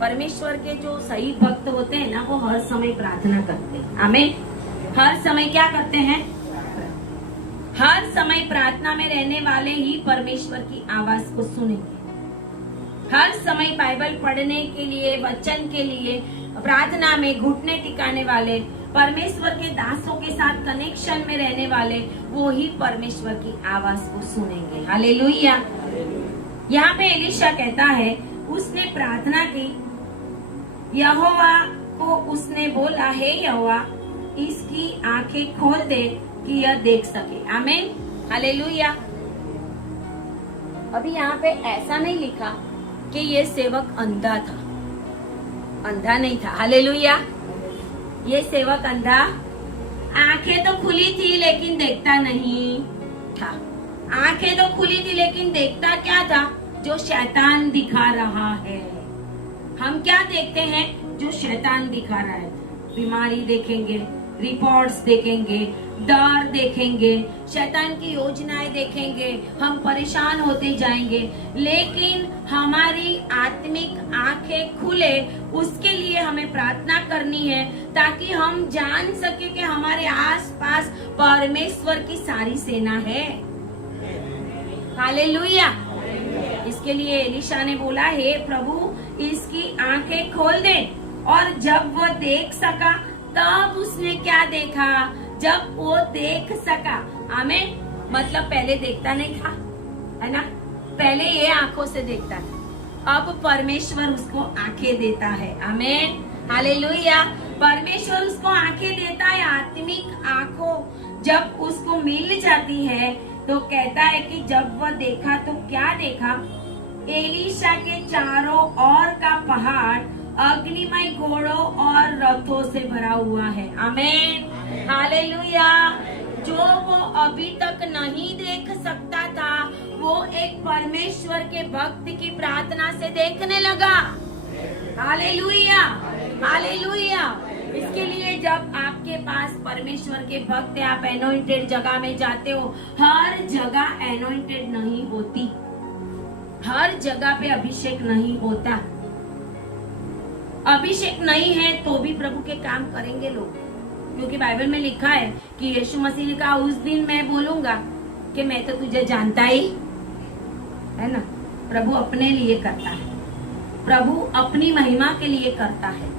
परमेश्वर के जो सही भक्त होते हैं ना, वो हर समय प्रार्थना करते हैं। आमीन। हर समय क्या करते हैं? हर समय प्रार्थना में रहने वाले ही परमेश्वर की आवाज को सुनेंगे। हर समय बाइबल पढ़ने के लिए, वचन के लिए, प्रार्थना में घुटने टिकाने वाले, परमेश्वर के दासों के साथ कनेक्शन में रहने वाले, वो ही परमेश्वर की आवाज को सुनेंगे। हालेलुया। यहाँ पे एलिशा कहता है, उसने प्रार्थना की, यहोवा को उसने बोला, हे यहोवा, इसकी आंखें खोल दे कि यह देख सके। आमीन। हालेलुया। अभी यहाँ पे ऐसा नहीं लिखा कि ये सेवक अंधा था, अंधा नहीं था। हालेलुया। ये सेवक अंधा, आंखें तो खुली थी लेकिन देखता नहीं था। आंखें तो खुली थी लेकिन देखता क्या था? जो शैतान दिखा रहा है। हम क्या देखते हैं? जो शैतान दिखा रहा है। बीमारी देखेंगे, रिपोर्ट्स देखेंगे, डर देखेंगे, शैतान की योजनाएं देखेंगे, हम परेशान होते जाएंगे। लेकिन हमारी आत्मिक आंखें खुले, उसके लिए हमें प्रार्थना करनी है, ताकि हम जान सके कि हमारे आसपास परमेश्वर की सारी सेना है। हालेलुया। इसके लिए एलिशा ने बोला, हे प्रभु, इसकी आंखें खोल दे। और जब वो देख सका, तब उसने क्या देखा? जब वो देख सका, आमीन, मतलब पहले देखता नहीं था, है ना? पहले ये आंखों से देखता था, अब परमेश्वर उसको आंखें देता है। आमीन। हालेलुया। परमेश्वर उसको आंखें देता है, आत्मिक आंखों जब उसको मिल जाती है, तो कहता है कि जब वह देखा तो क्या देखा? एलिशा के चारों ओर का पहाड़ अग्निमय घोड़ों और रथों से भरा हुआ है। आमीन। हालेलुया। जो वो अभी तक नहीं देख सकता था, वो एक परमेश्वर के भक्त की प्रार्थना से देखने लगा। हालेलुया। हालेलुया। इसके लिए जब आपके पास परमेश्वर के भक्त, आप एनोइंटेड जगह में जाते हो, हर जगह एनोइंटेड नहीं होती, हर जगह पे अभिषेक नहीं होता। अभिषेक नहीं है तो भी प्रभु के काम करेंगे लोग, क्योंकि बाइबल में लिखा है कि यीशु मसीह ने कहा, उस दिन मैं बोलूंगा कि मैं तो तुझे जानता ही, है ना? प्रभु अपने लिए करता है, प्रभु अपनी महिमा के लिए करता है।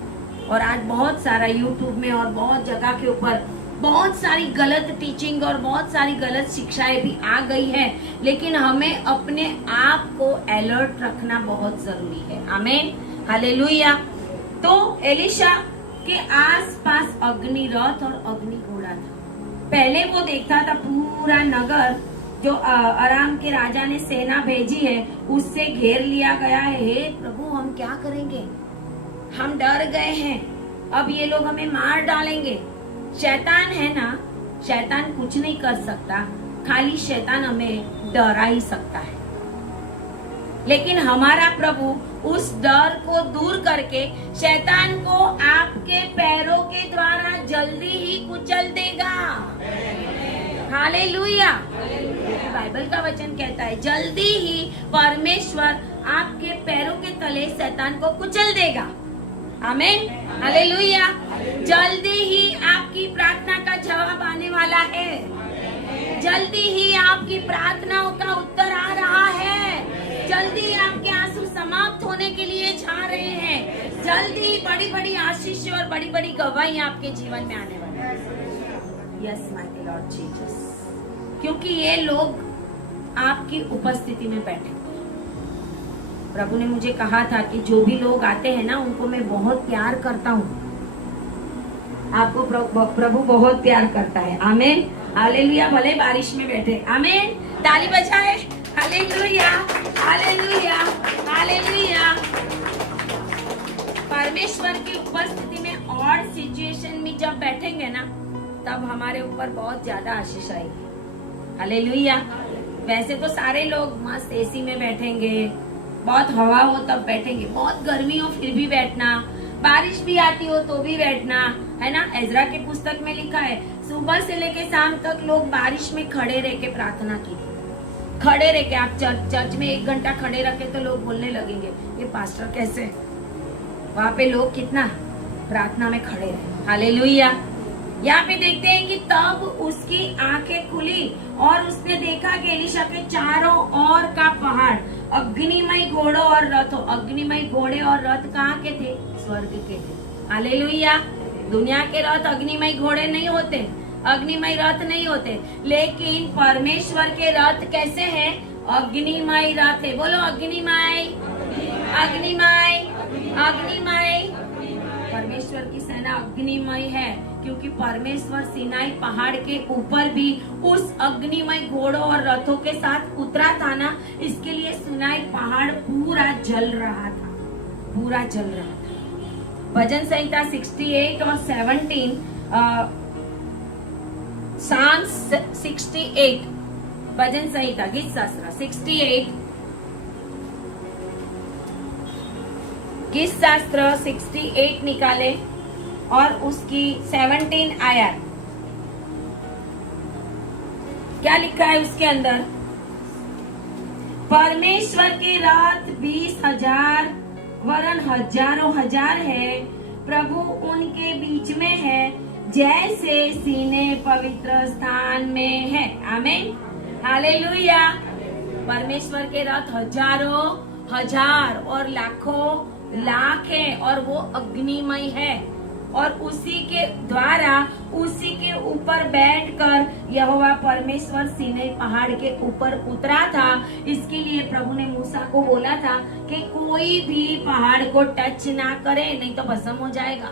और आज बहुत सारा यूट्यूब में और बहुत जगह के ऊपर बहुत सारी गलत टीचिंग और बहुत सारी गलत शिक्षाएं भी आ गई है, लेकिन हमें अपने आप को अलर्ट रखना बहुत जरूरी है। आमीन। हालेलुया। तो एलिशा के आसपास अग्नि रथ और अग्नि घोड़ा था। पहले वो देखता था पूरा नगर जो अराम के राजा ने सेना भेजी है, उससे घेर लिया गया है। हे प्रभु, हम क्या करेंगे? हम डर गए हैं, अब ये लोग हमें मार डालेंगे। शैतान है ना, शैतान कुछ नहीं कर सकता, खाली शैतान हमें डरा ही सकता है। लेकिन हमारा प्रभु उस डर को दूर करके शैतान को आपके पैरों के द्वारा जल्दी ही कुचल देगा। हालेलुया। बाइबल का वचन कहता है, जल्दी ही परमेश्वर आपके पैरों के तले शैतान को कुचल देगा। आमीन, हालेलुया। जल्दी ही आपकी प्रार्थना का जवाब आने वाला है। जल्दी ही आपकी प्रार्थनाओं का उत्तर आ रहा है। जल्दी आपके आंसू समाप्त होने के लिए जा रहे हैं। जल्दी बड़ी बड़ी आशीष और बड़ी बड़ी गवाही आपके जीवन में आने वाली है। यस माय लॉर्ड जीसस, क्योंकि ये लोग आपकी उपस्थिति में बैठे। प्रभु ने मुझे कहा था कि जो भी लोग आते हैं ना, उनको मैं बहुत प्यार करता हूँ। आपको प्रभु बहुत प्यार करता है। आमीन, हालेलुया। भले बारिश में बैठे, आमीन, ताली बजाए, हालेलुया, हालेलुया, हालेलुया। परमेश्वर की उपस्थिति में और सिचुएशन में जब बैठेंगे ना, तब हमारे ऊपर बहुत ज्यादा आशीष आएगी। हालेलुया। वैसे तो सारे लोग मस्त एसी में बैठेंगे, बहुत हवा हो तब बैठेंगे, बहुत गर्मी हो फिर भी बैठना, बारिश भी आती हो तो भी बैठना, है ना। एजरा की पुस्तक में लिखा है, सुबह से लेके शाम तक लोग बारिश में खड़े रह के प्रार्थना की। खड़े रह के, आप चर्च में 1 घंटा खड़े रखे तो लोग बोलने लगेंगे ये पास्टर कैसे। वहाँ पे लोग कितना प्रार्थना में खड़े रहे। हालेलुया। यहाँ पे देखते हैं कि तब उसकी आंखें खुली और उसने देखा कि एलीशा के चारों ओर का पहाड़ अग्निमय घोड़ों और रथों। अग्निमय घोड़े और रथ कहाँ के थे? स्वर्ग के थे। हालेलुया। दुनिया के रथ अग्निमय घोड़े नहीं होते, अग्निमय रथ नहीं होते, लेकिन परमेश्वर के रथ कैसे हैं? अग्निमय रथ है। बोलो अग्निमय, अग्निमय, अग्निमय। परमेश्वर की सेना अग्निमय है, क्योंकि परमेश्वर सिनाई पहाड़ के ऊपर भी उस अग्निमय घोड़ों और रथों के साथ उतरा था ना, इसके लिए सिनाई पहाड़ पूरा जल रहा था, पूरा जल रहा था। भजन संहिता 68 और 17, Psalms 68, भजन संहिता गीत शास्त्र 68, गीत शास्त्र 68 निकाले और उसकी 17 आयत। क्या लिखा है उसके अंदर? परमेश्वर के रथ 20,000 वरन हजारों हजार है, प्रभु उनके बीच में है, जैसे सीने पवित्र स्थान में है। आमीन, हालेलुया। परमेश्वर के रथ हजारों हजार और लाखों लाख है, और वो अग्निमय है, और उसी के द्वारा उसी के ऊपर बैठकर यहोवा परमेश्वर सीनै पहाड़ के ऊपर उतरा था। इसके लिए प्रभु ने मूसा को बोला था कि कोई भी पहाड़ को टच ना करे, नहीं तो भस्म हो जाएगा।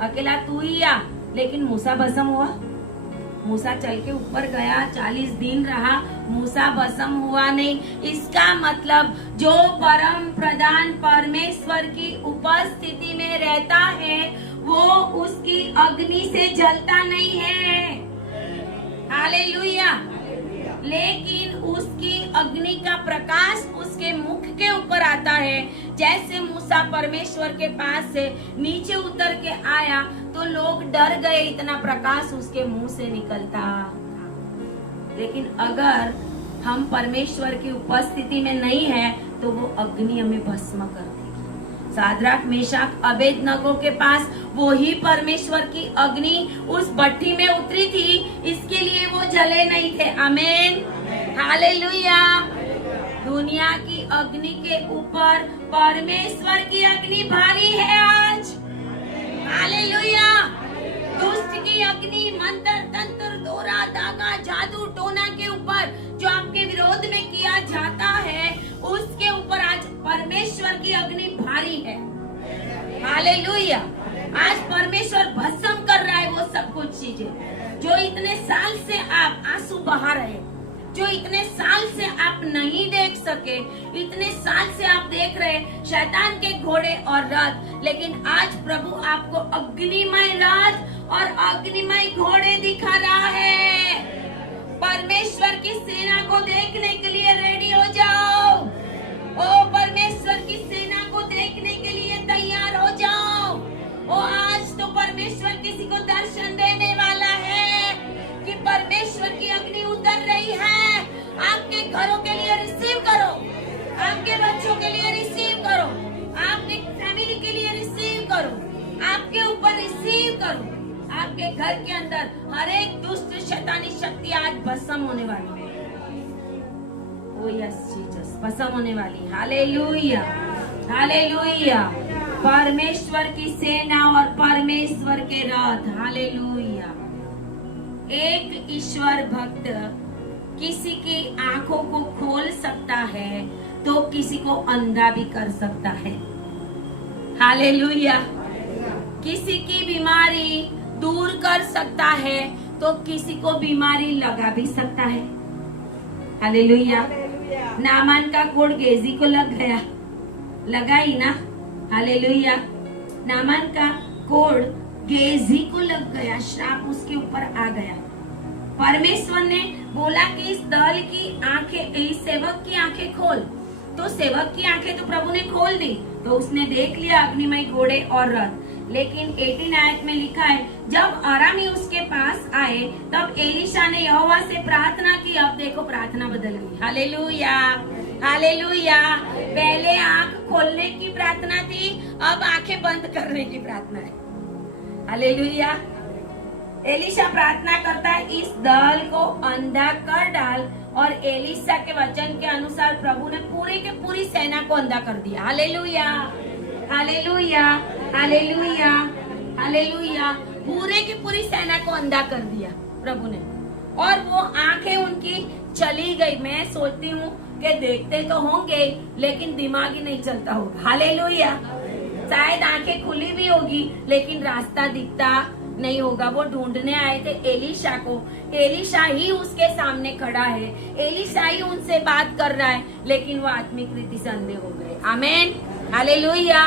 अकेला तू ही आ, लेकिन मूसा भस्म हुआ। मूसा चल के ऊपर गया, 40 दिन रहा, मूसा भस्म हुआ नहीं। इसका मतलब जो परम प्रधान परमेश्वर की उपस्थिति में रहता है, वो उसकी अग्नि से जलता नहीं है। हालेलुया। लेकिन उसकी अग्नि का प्रकाश उसके मुख के ऊपर आता है। जैसे मूसा परमेश्वर के पास से नीचे उतर के आया तो लोग डर गए, इतना प्रकाश उसके मुंह से निकलता। लेकिन अगर हम परमेश्वर की उपस्थिति में नहीं है तो वो अग्नि हमें भस्म कर देगी। सादराक मेशाक अबेदनगो के पास वो ही परमेश्वर की अग्नि उस भट्टी में उतरी थी, इसके लिए वो जले नहीं थे। आमीन, हालेलुया। दुनिया की अग्नि के ऊपर परमेश्वर की अग्नि भारी है आज। हालेलुया। दुष्ट की अग्नि मंत्र तंत्र दोरा धागा जादू टोना के ऊपर जो आपके विरोध में किया जाता है, उसके ऊपर आज परमेश्वर की अग्नि भारी है। हालेलुया। आज परमेश्वर भस्म कर रहा है वो सब कुछ चीजें जो इतने साल से आप आंसू बहा रहे, जो इतने साल से आप नहीं देख सके, इतने साल से आप देख रहे शैतान के घोड़े और रथ, लेकिन आज प्रभु आपको अग्निमय रथ और अग्निमय घोड़े दिखा रहा है। परमेश्वर की सेना को देखने के लिए रेडी हो जाओ। ओ परमेश्वर की सेना को देखने के लिए तैयार हो जाओ। ओ आज तो परमेश्वर किसी को दर्शन देने वाला है कि परमेश्वर की अग्नि उतर रही है। आपके घरों के लिए रिसीव करो, आपके बच्चों के लिए रिसीव करो, आपके फैमिली के लिए रिसीव घर के अंदर हर एक दुष्ट शैतानी शक्ति आज भस्म होने वाली है। ओ यस जीसस, भस्म होने वाली। Hallelujah, hallelujah. परमेश्वर की सेना और परमेश्वर के रथ। हालेलुया। एक ईश्वर भक्त किसी की आंखों को खोल सकता है तो किसी को अंधा भी कर सकता है। हालेलुया। किसी की बीमारी दूर कर सकता है तो किसी को बीमारी लगा भी सकता है। हालेलुया। नामान का कोढ़ गेजी को लग गया, लगा ही ना। हालेलुया। नामान का कोढ़ गेजी को लग गया, श्राप उसके ऊपर आ गया। परमेश्वर ने बोला कि इस दल की आंखें, इस सेवक की आंखें खोल, तो सेवक की आंखें तो प्रभु ने खोल दी, तो उसने देख लिया अग्निमय घोड़े और रथ। लेकिन 18 आयत में लिखा है, जब अरामी उसके पास आए तब एलीशा ने यहोवा से प्रार्थना की। अब देखो प्रार्थना बदल गई। Hallelujah, hallelujah. पहले आंख खोलने की प्रार्थना थी, अब आंखें बंद करने की प्रार्थना है। हालेलुया। एलीशा प्रार्थना करता है, इस दल को अंधा कर डाल, और एलीशा के वचन के अनुसार प्रभु ने पूरी के पूरी सेना को अंधा कर दिया। Hallelujah, hallelujah, hallelujah, hallelujah. पूरे की पूरी सेना को अंधा कर दिया प्रभु ने, और वो आंखें उनकी चली गई। मैं सोचती हूँ कि देखते तो होंगे लेकिन दिमाग ही नहीं चलता होगा। हालेलुया। शायद आंखें खुली भी होगी लेकिन रास्ता दिखता नहीं होगा। वो ढूंढने आए थे एलीशा को, एलीशा ही उसके सामने खड़ा है, एलीशा ही उनसे बात कर रहा है, लेकिन वो आत्मिक रीति से अंधे हो गए। आमीन, हालेलुया।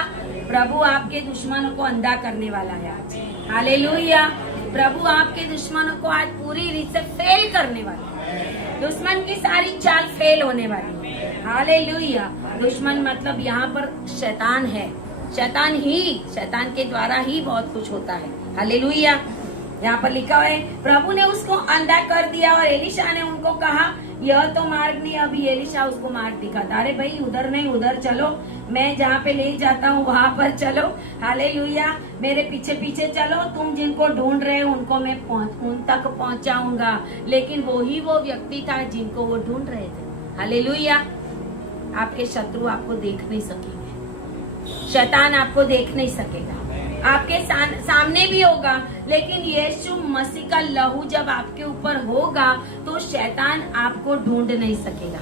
प्रभु आपके दुश्मनों को अंधा करने वाला है आज। हालेलुया। प्रभु आपके दुश्मनों को आज पूरी रीत से फेल करने वाला है। दुश्मन की सारी चाल फेल होने वाली है। हालेलुया। दुश्मन मतलब यहाँ पर शैतान है। शैतान के द्वारा ही बहुत कुछ होता है। हालेलुया। यहाँ पर लिखा है, प्रभु ने उसको अंधा कर दिया और एलीशा ने उनको कहा, यह तो मार्ग नहीं। अभी एलीशा उसको मार्ग दिखाता, अरे भाई उधर नहीं उधर चलो, मैं जहाँ पे ले जाता हूँ वहां पर चलो। हालेलुया। मेरे पीछे पीछे चलो, तुम जिनको ढूंढ रहे हो उनको मैं उन तक पहुंचाऊंगा। लेकिन वो व्यक्ति था जिनको वो ढूंढ रहे थे। हालेलुया। आपके शत्रु आपको देख नहीं सकेंगे, शैतान आपको देख नहीं सकेगा, आपके सामने भी होगा, लेकिन यीशु मसीह का लहू जब आपके ऊपर होगा तो शैतान आपको ढूंढ नहीं सकेगा।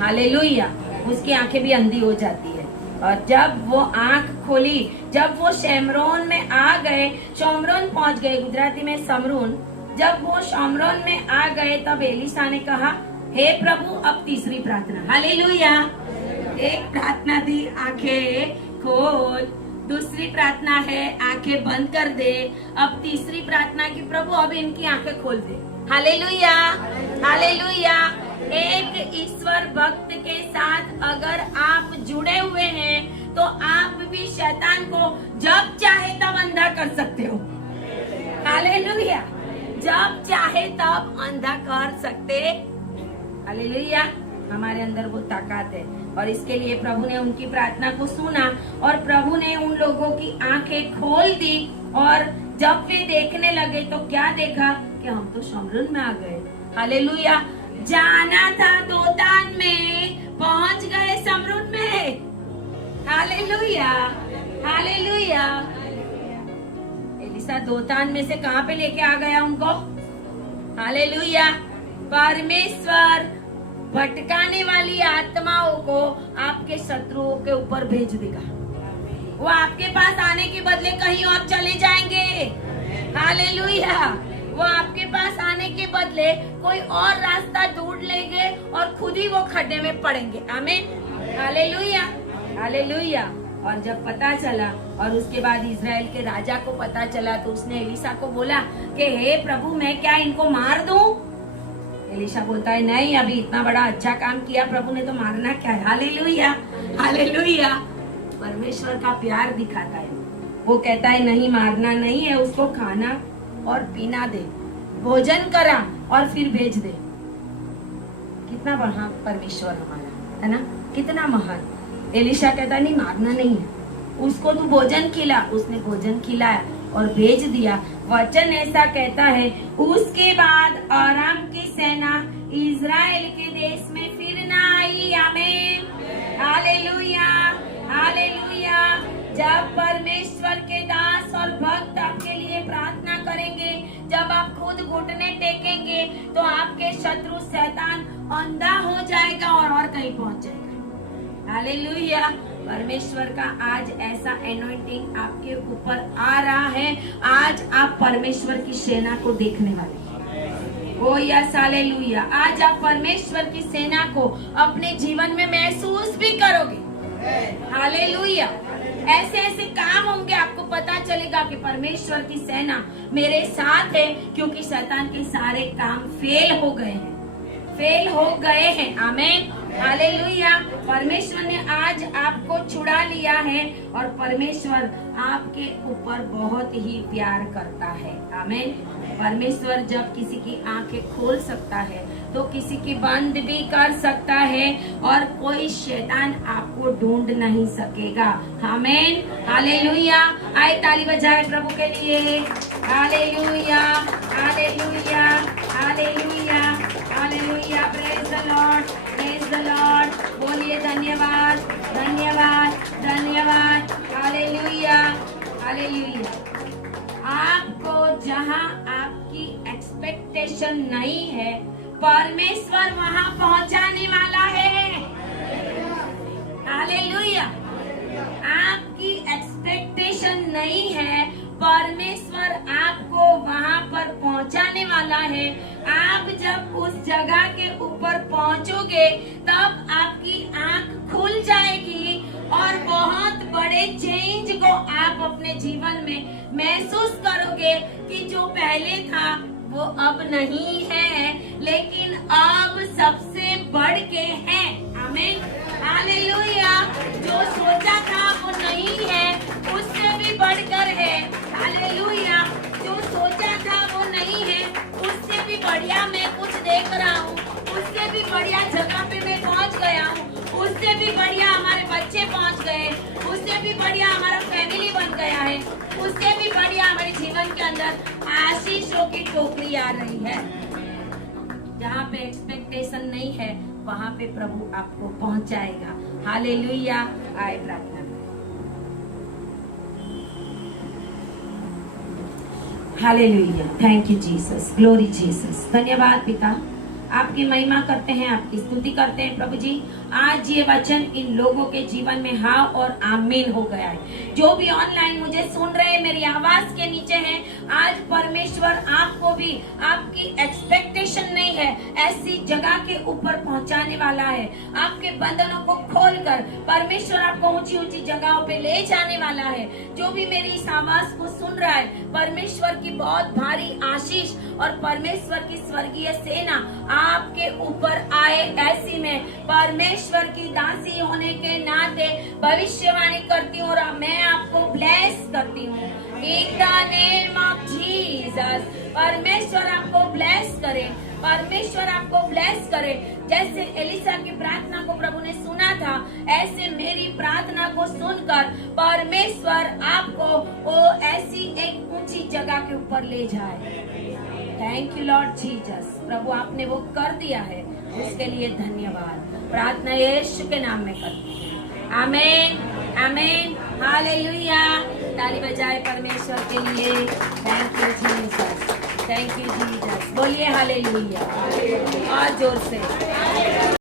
हालेलुया। उसकी आंखें भी अंधी हो जाती है। और जब वो आंख खोली, जब वो शमरोन में आ गए, शमरोन पहुंच गए, गुजराती में समरून, जब वो शमरोन में आ गए तब एलीशा ने कहा, हे प्रभु, अब तीसरी प्रार्थना। हालेलुया। एक प्रार्थना दी, आंखें खोल। दूसरी प्रार्थना है, आंखें बंद कर दे। अब तीसरी प्रार्थना की, प्रभु अब इनकी आंखें खोल दे। Hallelujah, hallelujah. एक ईश्वर भक्त के साथ अगर आप जुड़े हुए हैं तो आप भी शैतान को जब चाहे तब अंधा कर सकते हो। हालेलुया। जब चाहे तब अंधा कर सकते। हालेलुया। हमारे अंदर वो ताकत है, और इसके लिए प्रभु ने उनकी प्रार्थना को सुना और प्रभु ने उन लोगों की आंखें खोल दी। और जब वे देखने लगे तो क्या देखा कि हम तो शमरून में आ गए। हालेलुया। जाना था दोतान में, पहुंच गए शमरून में। Hallelujah, hallelujah. एलीशा दोतान में से कहाँ पे लेके आ गया उनको? हालेलुया। परमेश्वर भटकाने वाली आत्माओं को आपके शत्रुओं के ऊपर भेज देगा। वो आपके पास आने के बदले कहीं और चले जाएंगे। हालेलुया। वो आपके पास आने के बदले कोई और रास्ता ढूंढ लेंगे और खुद ही वो खड्डे में पड़ेंगे। आमीन, हालेलुया, हालेलुया। और जब पता चला, और उसके बाद इजराइल के राजा को पता चला, तो उसने एलीशा को बोला कि हे प्रभु, मैं क्या इनको मार दूं? एलीशा बोलता है, नहीं, अभी इतना बड़ा अच्छा काम किया प्रभु ने, तो मारना क्या है। Hallelujah, hallelujah. परमेश्वर का प्यार दिखाता है। वो कहता है नहीं, मारना नहीं है, उसको खाना और पीना दे, भोजन करा और फिर भेज दे। कितना महान परमेश्वर हमारा है ना, कितना महान। एलीशा कहता है नहीं, मारना नहीं है, उसको तू भोजन खिला। उसने भोजन खिलाया और भेज दिया। वचन ऐसा कहता है, उसके बाद आराम की सेना इज़राइल के देश में फिर न आई। आमीन, हालेलुया, हालेलुया। जब परमेश्वर के दास और भक्त आपके लिए प्रार्थना करेंगे, जब आप खुद घुटने टेकेंगे, तो आपके शत्रु शैतान अंधा हो जाएगा और कहीं पहुंच जाएगा। हालेलुया। परमेश्वर का आज ऐसा एनॉइंटिंग आपके ऊपर आ रहा है। आज आप परमेश्वर की सेना को देखने वाले हैं। ओ यस, हालेलुया। आज आप परमेश्वर की सेना को अपने जीवन में महसूस भी करोगे। हालेलुया। ऐसे ऐसे काम होंगे, आपको पता चलेगा कि परमेश्वर की सेना मेरे साथ है, क्योंकि शैतान के सारे काम फेल हो गए हैं, फेल हो गए हैं। आमीन, हालेलुया। परमेश्वर ने आज आपको छुड़ा लिया है और परमेश्वर आपके ऊपर बहुत ही प्यार करता है। आमीन। परमेश्वर जब किसी की आंखें खोल सकता है तो किसी की बंद भी कर सकता है, और कोई शैतान आपको ढूंढ नहीं सकेगा। आमीन, हालेलुया। आए ताली बजाए प्रभु के लिए। Hallelujah, hallelujah, hallelujah, hallelujah. Praise the Lord, praise the Lord. बोलिए धन्यवाद, धन्यवाद, धन्यवाद। Hallelujah, hallelujah. आपको जहां आपकी एक्सपेक्टेशन नहीं है, परमेश्वर वहां पहुंचाने वाला है। हालेलुया। आपकी एक्सपेक्टेशन नहीं है, परमेश्वर आपको वहां पर पहुंचाने वाला है। आप जब उस जगह के ऊपर पहुंचोगे, तब आपकी आंख खुल जाएगी और बहुत बड़े चेंज को आप अपने जीवन में महसूस करोगे कि जो पहले था वो अब नहीं है, लेकिन अब सबसे बढ़ के है। आमीन, हालेलुया। जो सोचा था वो नहीं है, उससे भी बढ़कर है। हालेलुया। जो सोचा था वो नहीं है, उससे भी बढ़िया मैं कुछ देख रहा हूँ, उससे भी बढ़िया जगह पे मैं पहुँच गया हूँ, उससे भी बढ़िया हमारे बच्चे पहुँच गए, उससे भी बढ़िया हमारा फैमिली बन गया है, उससे भी बढ़िया हमारे जीवन के अंदर आशीषों की टोकरी आ रही है। जहाँ पे एक्सपेक्टेशन नहीं है, वहाँ पे प्रभु आपको पहुँचाएगा। हालेलुया। आए प्रार्थना। Hallelujah. Thank you Jesus, glory Jesus. धन्यवाद पिता, आपकी महिमा करते हैं, आपकी स्तुति करते हैं प्रभु जी। आज ये वचन इन लोगों के जीवन में हाँ और आमीन हो गया है। जो भी ऑनलाइन मुझे सुन रहे हैं, मेरी आवाज के नीचे हैं, आज परमेश्वर आपको भी आपकी एक्सपेक्टेशन नहीं है, ऐसी जगह के ऊपर पहुंचाने वाला है। आपके बंधनों को खोलकर परमेश्वर आपको ऊंची ऊंची जगहों पे ले जाने वाला है। जो भी मेरी इस आवाज को सुन रहा है, परमेश्वर की बहुत भारी आशीष और परमेश्वर की स्वर्गीय सेना आपके ऊपर आए। ऐसी में परमेश्वर की दासी होने के नाते भविष्यवाणी करती हूँ और मैं आपको ब्लेस करती हूँ। In the name of Jesus, परमेश्वर आपको ब्लेस करे, परमेश्वर आपको ब्लेस करे। जैसे एलिसा की प्रार्थना को प्रभु ने सुना था, ऐसे मेरी प्रार्थना को सुनकर परमेश्वर आपको वो ऐसी एक ऊंची जगह के ऊपर ले जाए। Thank you Lord Jesus. प्रभु आपने वो कर दिया है, उसके लिए धन्यवाद। प्रार्थना यीशु के नाम में करते हैं। आमीन, आमीन, हालेलुया। ताली बजाए परमेश्वर के लिए। Thank you Jesus, thank you Jesus. बोलिए हालेलुया और जोर से।